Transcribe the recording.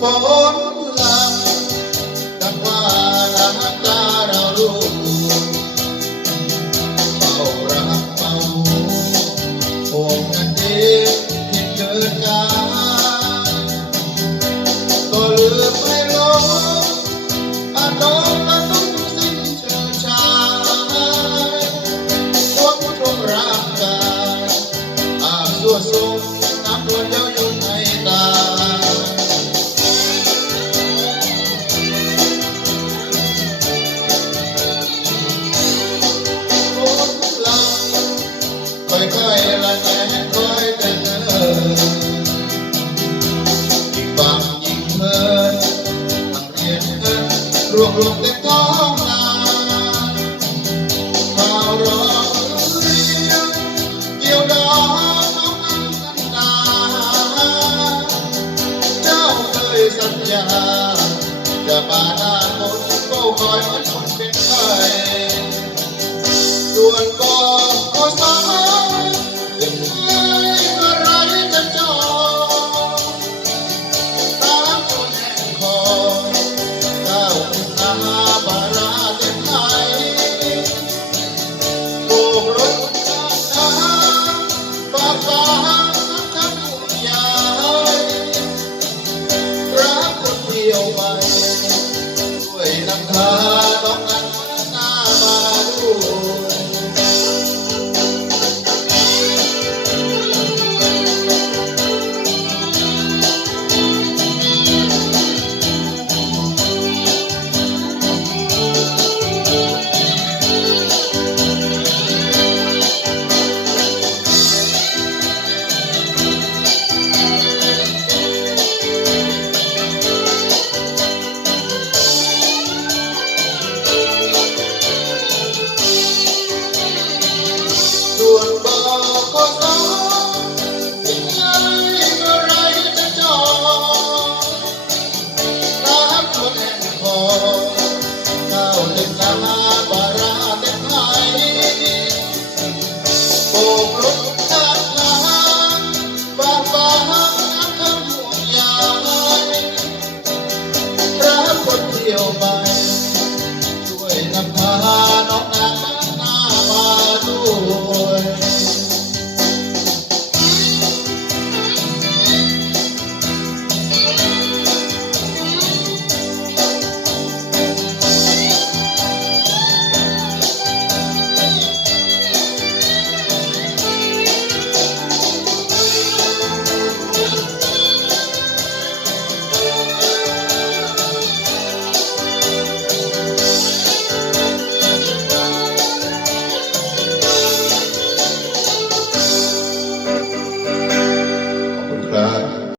ฝนลังดังว่าน้ำตาเราลูกเฝ้ารักเฝ้าห่วงกันเองที่เกิดการก็ลืมไม่ลงอานงและนุ่งสิ้นเชิงชายพวผู้ชมร่างกายอาสัวทรงน้ำนวลเย้าย coi coi là té coi tình hơn, Vì bằng nhìn hơn thằng riêng hơn ruột ruột để có ngàn Vào đó riêng nhiều đó nóng ăn ăn đà. Trao đời sẵn nhà Giờ bà đã một câu hỏi vẫn không biết ơi Tuần con có sao Ah, don't let me go.